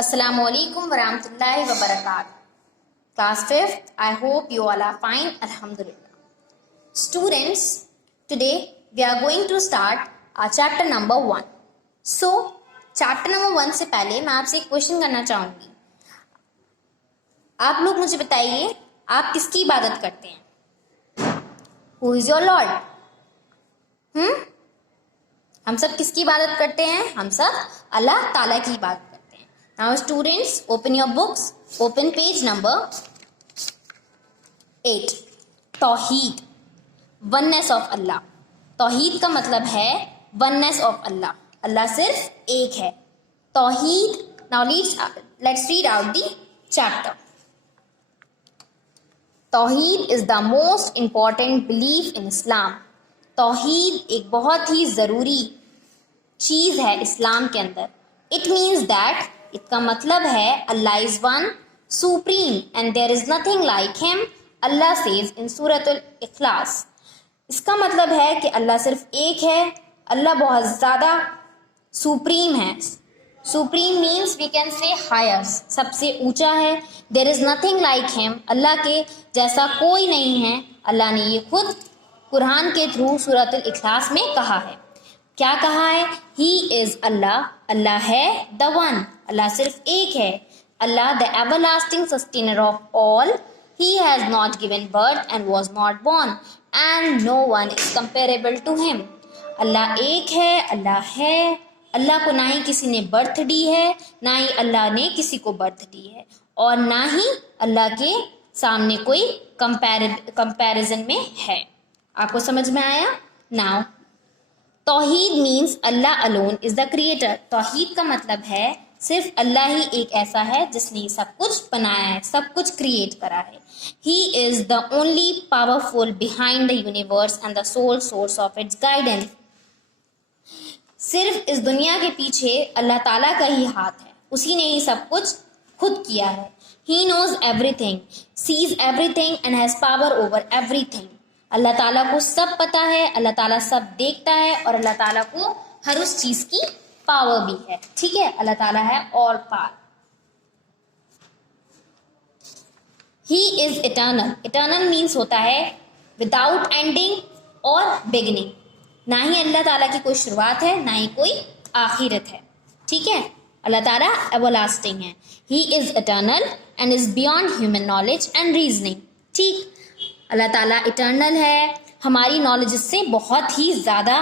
Assalamualaikum warahmatullahi wabarakatuh. Class 5th, I hope you all are fine. Alhamdulillah. Students, today we are going to start our chapter number 1. So, chapter number 1 से पहले मैं आपसे एक question करना चाहूँगी. आप लोग मुझे बताइए, आप किसकी इबादत करते हैं? Who is your Lord? हम सब किसकी इबादत करते हैं? हम सब अल्लाह ताला की इबादत करते हैं. Now students, open your books. Open page number 8. Towhid, oneness of Allah. तौहीद का मतलब है oneness of Allah. अल्लाह सिर्फ एक है. तौहीद. Now let's read out the chapter. Towhid is the most important belief in Islam. तौहीद एक बहुत ही ज़रूरी चीज़ है इस्लाम के अंदर. इट मीन्स दैट, इसका मतलब है Allah is one, supreme and there is nothing like him. Allah says in सूरतुल इखलास. इसका मतलब है कि अल्लाह सिर्फ एक है. अल्लाह बहुत ज़्यादा सुप्रीम है. Supreme means we can say हायर्स, सबसे ऊंचा है. There is nothing like him, Allah के जैसा कोई नहीं है. अल्लाह ने ये खुद कुरान के थ्रू सूरतुल इखलास में कहा है. क्या कहा है? ही इज़ अल्लाह, अल्लाह है द वन, अल्लाह सिर्फ एक है. Allah the everlasting sustainer of all. He has not given birth and was not born and no one is comparable to him. Allah एक है, अल्लाह है. अल्लाह को ना ही किसी ने बर्थ दी है, ना ही अल्लाह ने किसी को बर्थ दी है, और ना ही अल्लाह के सामने कोई कंपैरिजन में है. आपको समझ में आया? नाउ तौहीद means Allah alone is the creator. तौहीद का मतलब है सिर्फ अल्लाह ही एक ऐसा है जिसने सब कुछ बनाया है, सब कुछ क्रिएट करा है. He is the only powerful behind the universe and the sole source of its guidance. सिर्फ इस दुनिया के पीछे अल्लाह ताला का ही हाथ है. उसी ने ही सब कुछ खुद किया है. He knows everything, sees everything and has power over everything. Allah ताला को सब पता है, अल्लाह ताला सब देखता है, और अल्लाह ताला को हर उस चीज की पावर भी है. ठीक है, अल्लाह ताला है all power. He is eternal. Eternal means होता है विदाउट एंडिंग और बिगिनिंग. ना ही अल्लाह ताला की कोई शुरुआत है, ना ही कोई आखिरत है. ठीक है, अल्लाह ताला एवरलास्टिंग है. He is eternal and is beyond human knowledge and reasoning. ठीक, अल्लाह ताला इटर्नल है, हमारी नॉलेज से बहुत ही ज़्यादा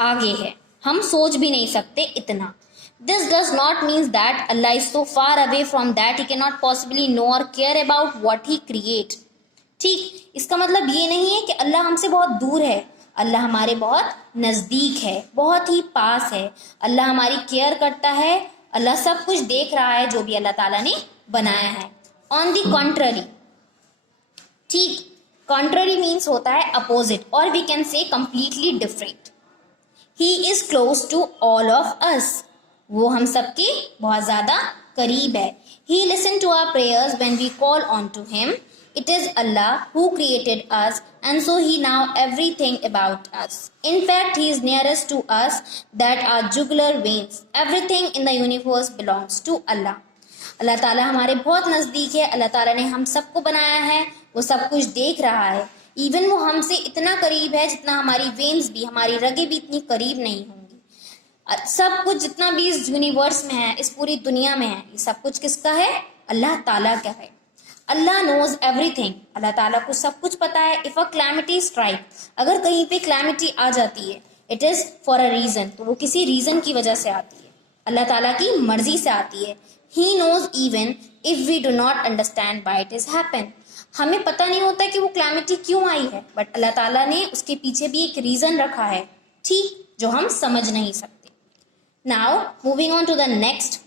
आगे है, हम सोच भी नहीं सकते इतना. This does not means that Allah is so far away from that he can not possibly know or care about what he create. ठीक, इसका मतलब ये नहीं है कि अल्लाह हमसे बहुत दूर है. अल्लाह हमारे बहुत नज़दीक है, बहुत ही पास है. अल्लाह हमारी केयर करता है. अल्लाह सब कुछ देख रहा है जो भी अल्लाह ताला ने बनाया है. On the contrary. ठीक, कॉन्ट्ररी मीन्स होता है अपोजिट, और we can say completely different. He is close to all of us. वो हम सबके बहुत ज़्यादा करीब है. He listen to our prayers when we call on to him. It is Allah who created us and so he now everything about us. In fact he is nearest to us that our jugular veins. Everything in the universe belongs to Allah. अल्लाह ताला हमारे बहुत नज़दीक है. अल्लाह ताला ने हम सबको बनाया है, वो सब कुछ देख रहा है. इवन वो हमसे इतना करीब है जितना हमारी वेन्स भी, हमारी रगें भी इतनी करीब नहीं होंगी. सब कुछ जितना भी इस यूनिवर्स में है, इस पूरी दुनिया में है, ये सब कुछ किसका है? अल्लाह ताला का है. अल्लाह नोज एवरीथिंग. अल्लाह ताला को सब कुछ पता है. इफ़ अ क्लैमिटी स्ट्राइक, अगर कहीं पे क्लैमिटी आ जाती है, it is for a reason, तो वो किसी रीज़न की वजह से आती है, अल्लाह ताला की मर्जी से आती है. He knows even if we do not understand why it is happen. हमें पता नहीं होता कि वो क्लैमिटी क्यों आई है, बट अल्लाह ताला ने उसके पीछे भी एक रीज़न रखा है, ठीक, जो हम समझ नहीं सकते. Now moving on to the next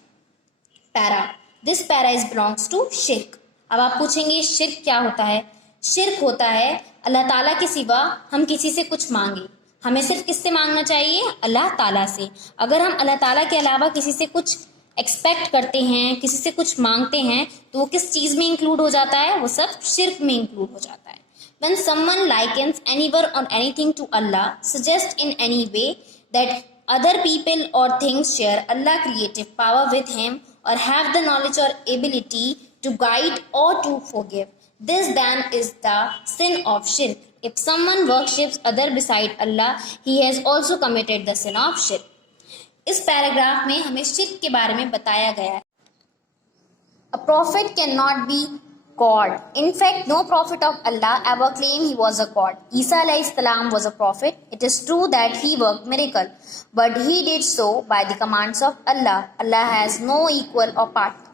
para. This para is belongs to शिर्क. अब आप पूछेंगे शिर्क क्या होता है? शिर्क होता है अल्लाह ताला के सिवा हम किसी से कुछ मांगे. हमें सिर्फ किससे मांगना चाहिए? अल्लाह ताला से. अगर हम अल्लाह ताला के अलावा किसी से कुछ एक्सपेक्ट करते हैं, किसी से कुछ मांगते हैं, तो वो किस चीज़ में इंक्लूड हो जाता है? वो सब शिर्क में इंक्लूड हो जाता है. When someone likens anyone or anything to Allah, suggests in any way that other people or things share Allah creative power with him or have the knowledge or ability to guide or to forgive. This then is the sin of shirk. If someone worships other beside Allah, he has also committed the sin of shirk. इस paragraph में हमें शिर्क के बारे में बताया गया है. A prophet cannot be God. In fact, no prophet of Allah ever claimed he was a God. Isa alayhi salam was a prophet. It is true that he worked miracle, but he did so by the commands of Allah. Allah has no equal or partner.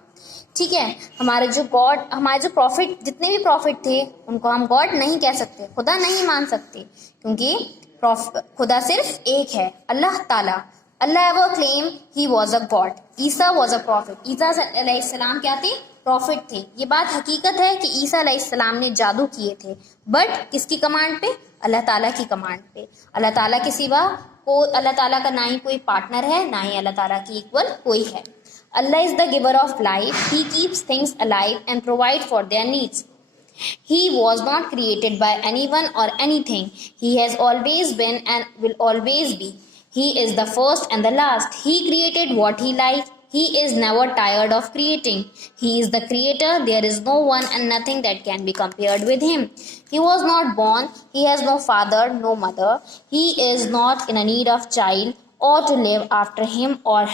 ठीक है, हमारे जो profit, जितने भी profit थे, उनको हम God नहीं कह सकते, खुदा नहीं मान सकते, क्योंकि खुदा सिर्फ एक है, अल्लाह ताला. Allah ever claimed he was a God. Isa was a prophet. ईसा अलैहिस्सलाम क्या थे? प्रॉफिट थे. ये बात हकीकत है कि ईसा अलैहिस्सलाम ने जादू किए थे, बट किसकी कमांड पे? अल्लाह ताला की कमांड पे. अल्लाह ताला के सिवा अल्लाह ताला का ना ही कोई पार्टनर है, ना ही अल्लाह ताला की इक्वल कोई है. Allah is the giver of life. He keeps things alive and provides for their needs. He was not created by anyone or anything. He has always been and will always be. He is the first and the last. He created what he liked. He is never tired of creating. He is the creator. There is no one and nothing that can be compared with him. He was not born. He has no father, no mother. He is not in a need of child or to live after him or